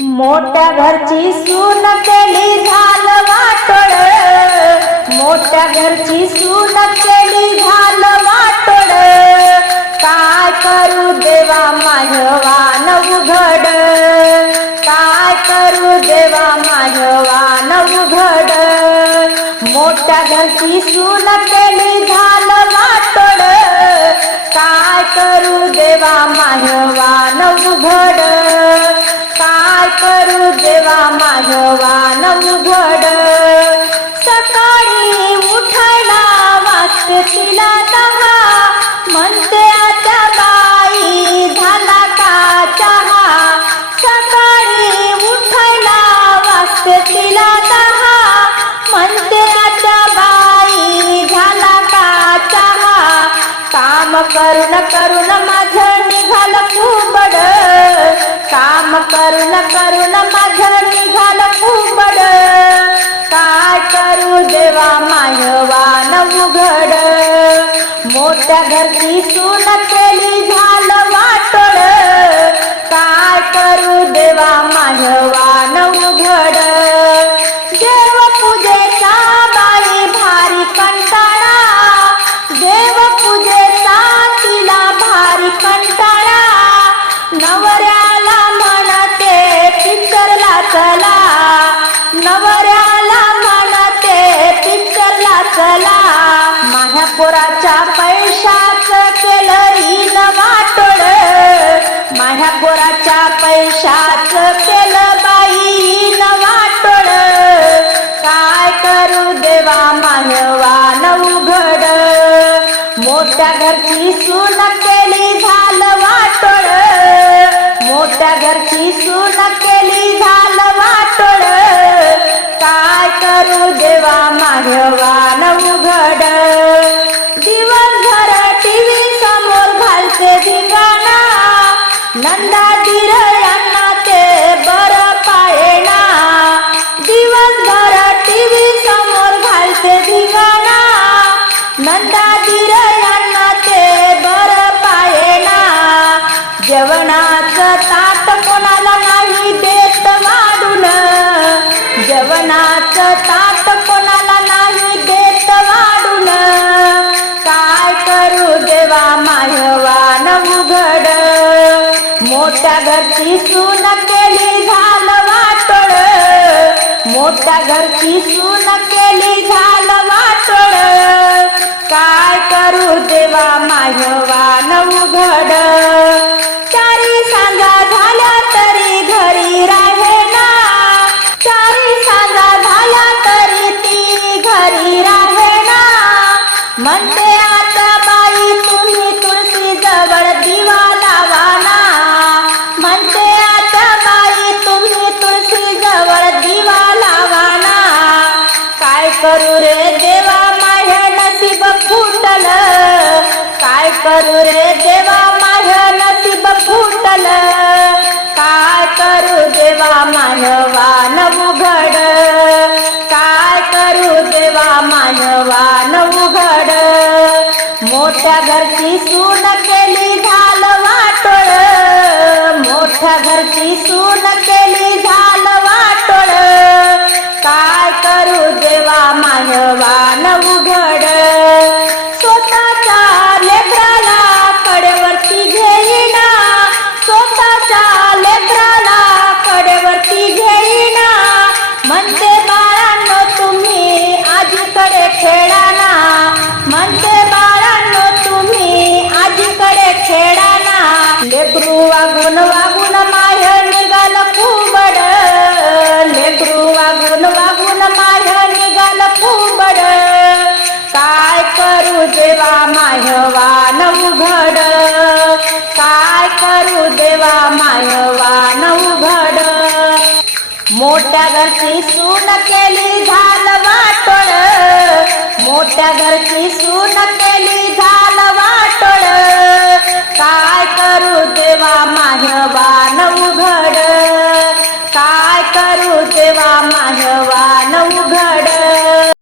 मोठ्या घरची सून केली झालं वाटोळ. मोठ्या घरची सून केली झालं वाटोळ. काय करू देवा माझवान उघड? काय करू देवा माझवान उघड? मोठ्या घरची सून केली झालं वाटोळ. काय करू देवा देवा माझवान सकाळी उठायला वाजते तिला दहा म्हणते आता बाई झाला का चहा? सकाळी उठायला वाजते तिला दहा म्हणते आता बाई झाला का चहा? काम करून करून माझ निघाल खूबड काम करून करून माझं निघाल खूबड काय करू देवा माझवान उघड. मोठ्या घरची सून मोठ्या घरची सून केली झालं वाटोळ. मोठ्या घरची सून केली झालं वाटोळ. काय करू देवा मानवान उघड. दिवसभर टीव्ही समोर घालते धिंगाणा. नंदा दिर ताट कोणाला नाही देत वाढून. जेवणाचं ताट कोणाला नाही देत वाढून. काय करू देवा मायवान उघड. मोठ्या घरची सून केली झालं वाटोळ. मोठ्या घरची सून केली झालं वाटोळ. काय करू रे देवा माझ्या नसीब फुटल? काय करू रे देवा माझ्या नसीब फुटल? काय करू देवा मानवान उघड? काय करू देवा मानवान उघड? मोठ्या घरची सून मायवान उघड काय करू देवा मायवान उघड मोठ्या घरची सून केली झालं वाटोळ. मोठ्या घरची सून केली झालं वाटोळ. काय